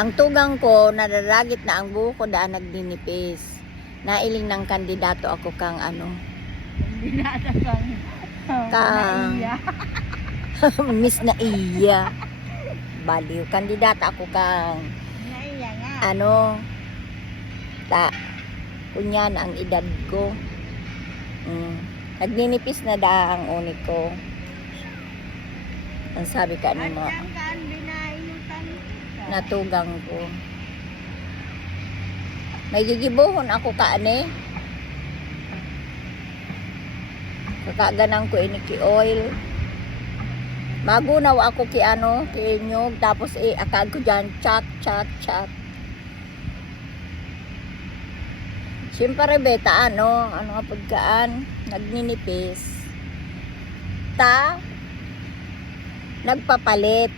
Ang tugang ko, nadaragit na ang buhok ko daan nagdinipis. Nailing ng kandidato ako kang ano. Binata Kang naiya. Miss na iya. Baliw. Kandidata ako kang Naiya nga. ano. Kunyan ang edad ko. Nagninipis na daang uni ko. Ang sabi ka At mo, saan kaan binayutan ka? natugang ko. May gigibuhon ako kaane. Kakaganang ko iniki oil. Magunaw ako ki ano, ki nyog, tapos akag ko dyan, chat. Siyempre beta ano nga pagkaan, nagninipis. Nagpapalit.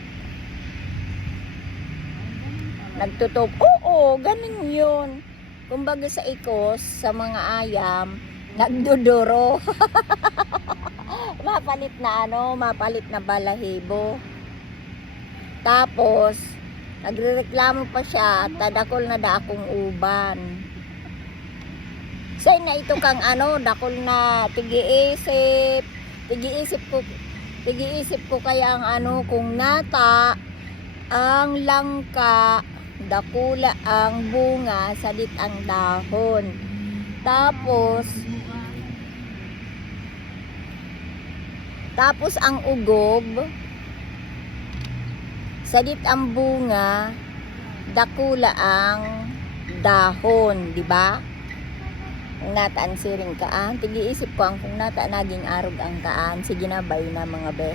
Nagtutop. Oo, ganun yun. Kumbaga sa ikos, sa mga ayam, nagduduro. Mapalit na balahibo. Tapos, nagrereklamo pa siya, tadakol na da akong uban. Say na ito kang ano, dakol na tigiisip ko kaya ang ano, kung nata, ang langka, dakula ang bunga, salit ang dahon. Tapos ang ugob, salit ang bunga, dakula ang dahon, di ba? Kung nataan siring kaan, tigiisip ko ang kung nata naging arog ang kaan, sige na bay na mga be.